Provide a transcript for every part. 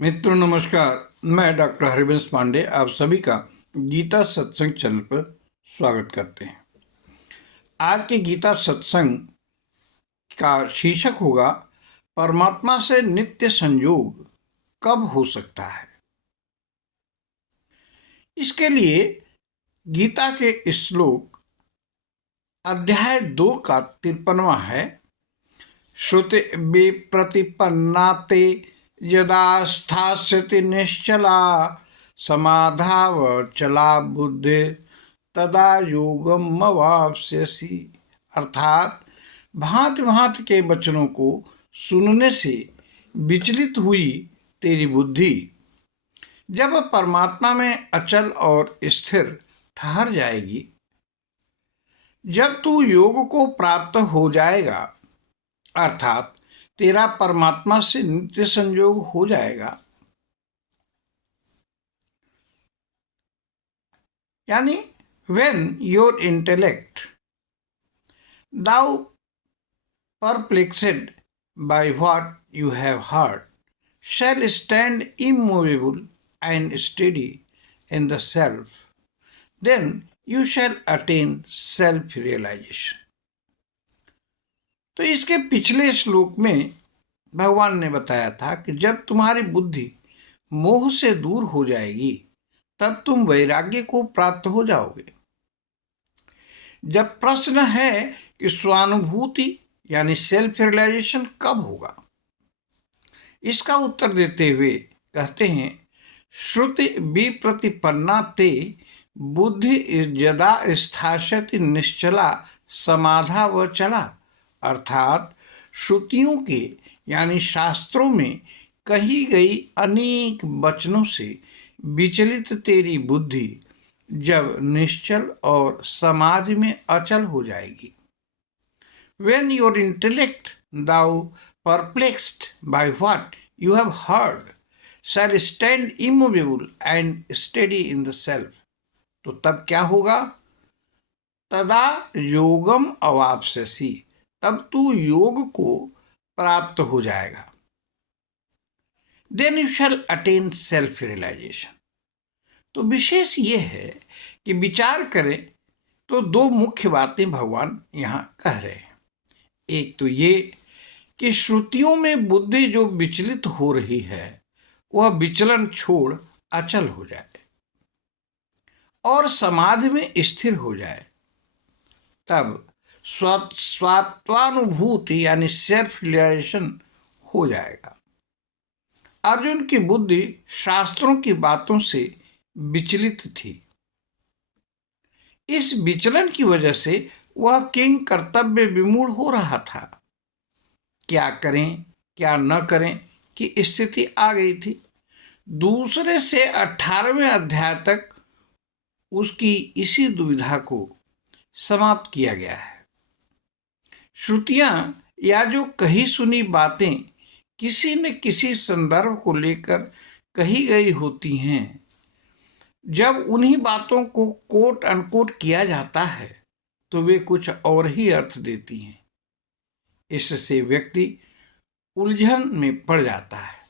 मित्रों नमस्कार। मैं डॉक्टर हरिवंश पांडे आप सभी का गीता सत्संग चैनल पर स्वागत करते हैं। आज के गीता सत्संग का शीर्षक होगा परमात्मा से नित्य संयोग कब हो सकता है। इसके लिए गीता के श्लोक अध्याय 2 का 53वां है। श्रुति विप्रतिपन्नाते यदा स्थास्यति निश्चला समाधावचला बुद्धि तदा योगम अवाप्स्यसि। अर्थात भांति भांति के वचनों को सुनने से विचलित हुई तेरी बुद्धि जब परमात्मा में अचल और स्थिर ठहर जाएगी, जब तू योग को प्राप्त हो जाएगा, अर्थात तेरा परमात्मा से नित्य संयोग हो जाएगा, यानी when your intellect, thou perplexed by what you have heard, shall stand immovable and steady in the self, then you shall attain self-realization. तो इसके पिछले श्लोक में भगवान ने बताया था कि जब तुम्हारी बुद्धि मोह से दूर हो जाएगी तब तुम वैराग्य को प्राप्त हो जाओगे। जब प्रश्न है कि स्वानुभूति यानी सेल्फ रियलाइजेशन कब होगा, इसका उत्तर देते हुए कहते हैं श्रुति विप्रतिपन्ना ते बुद्धि यदा स्थास्यति निश्चला समाधा व चला। अर्थात श्रुतियों के यानी शास्त्रों में कही गई अनेक वचनों से विचलित तेरी बुद्धि जब निश्चल और समाधि में अचल हो जाएगी। When your intellect, thou perplexed by what you have heard, shall stand immovable and steady in the self, तो तब क्या होगा? तदा योगम अवाप्स्यसि, तब तू योग को प्राप्त हो जाएगा। Then you shall attain self realization. तो विशेष ये है कि विचार करें तो दो मुख्य बातें भगवान यहाँ कह रहे हैं। एक तो ये कि श्रुतियों में बुद्धि जो विचलित हो रही है वह विचलन छोड़ अचल हो जाए और समाधि में स्थिर हो जाए, तब स्वात्वानुभूति यानी सेल्फ रियलाइजेशन हो जाएगा। अर्जुन की बुद्धि शास्त्रों की बातों से विचलित थी। इस विचलन की वजह से वह किंग कर्तव्य विमूढ़ हो रहा था। क्या करें क्या न करें की स्थिति आ गई थी। दूसरे से 18वें अध्याय तक उसकी इसी दुविधा को समाप्त किया गया है। श्रुतियां या जो कही सुनी बातें किसी न किसी संदर्भ को लेकर कही गई होती हैं, जब उन्हीं बातों को कोट अनकोट किया जाता है तो वे कुछ और ही अर्थ देती हैं। इससे व्यक्ति उलझन में पड़ जाता है।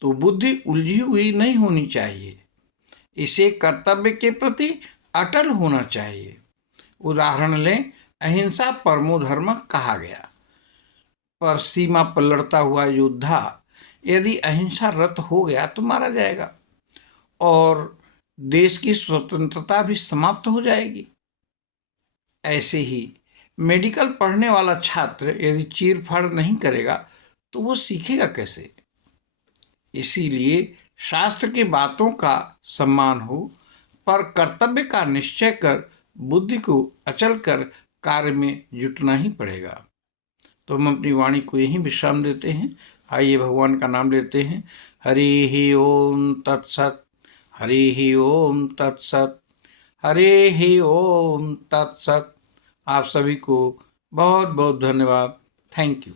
तो बुद्धि उलझी हुई नहीं होनी चाहिए, इसे कर्तव्य के प्रति अटल होना चाहिए। उदाहरण लें, अहिंसा परमो धर्म कहा गया, पर सीमा पर लड़ता हुआ योद्धा यदि अहिंसा रत हो गया तो मारा जाएगा और देश की स्वतंत्रता भी समाप्त हो जाएगी। ऐसे ही मेडिकल पढ़ने वाला छात्र यदि चीर-फाड़ नहीं करेगा तो वो सीखेगा कैसे। इसीलिए शास्त्र की बातों का सम्मान हो, पर कर्तव्य का निश्चय कर बुद्धि को अचल कर कार्य में जुटना ही पड़ेगा। तो हम अपनी वाणी को यहीं विश्राम देते हैं। आइए भगवान का नाम लेते हैं। हरि ओम तत्सत, हरि ओम तत्सत, हरि ओम तत्सत। आप सभी को बहुत बहुत धन्यवाद। Thank you.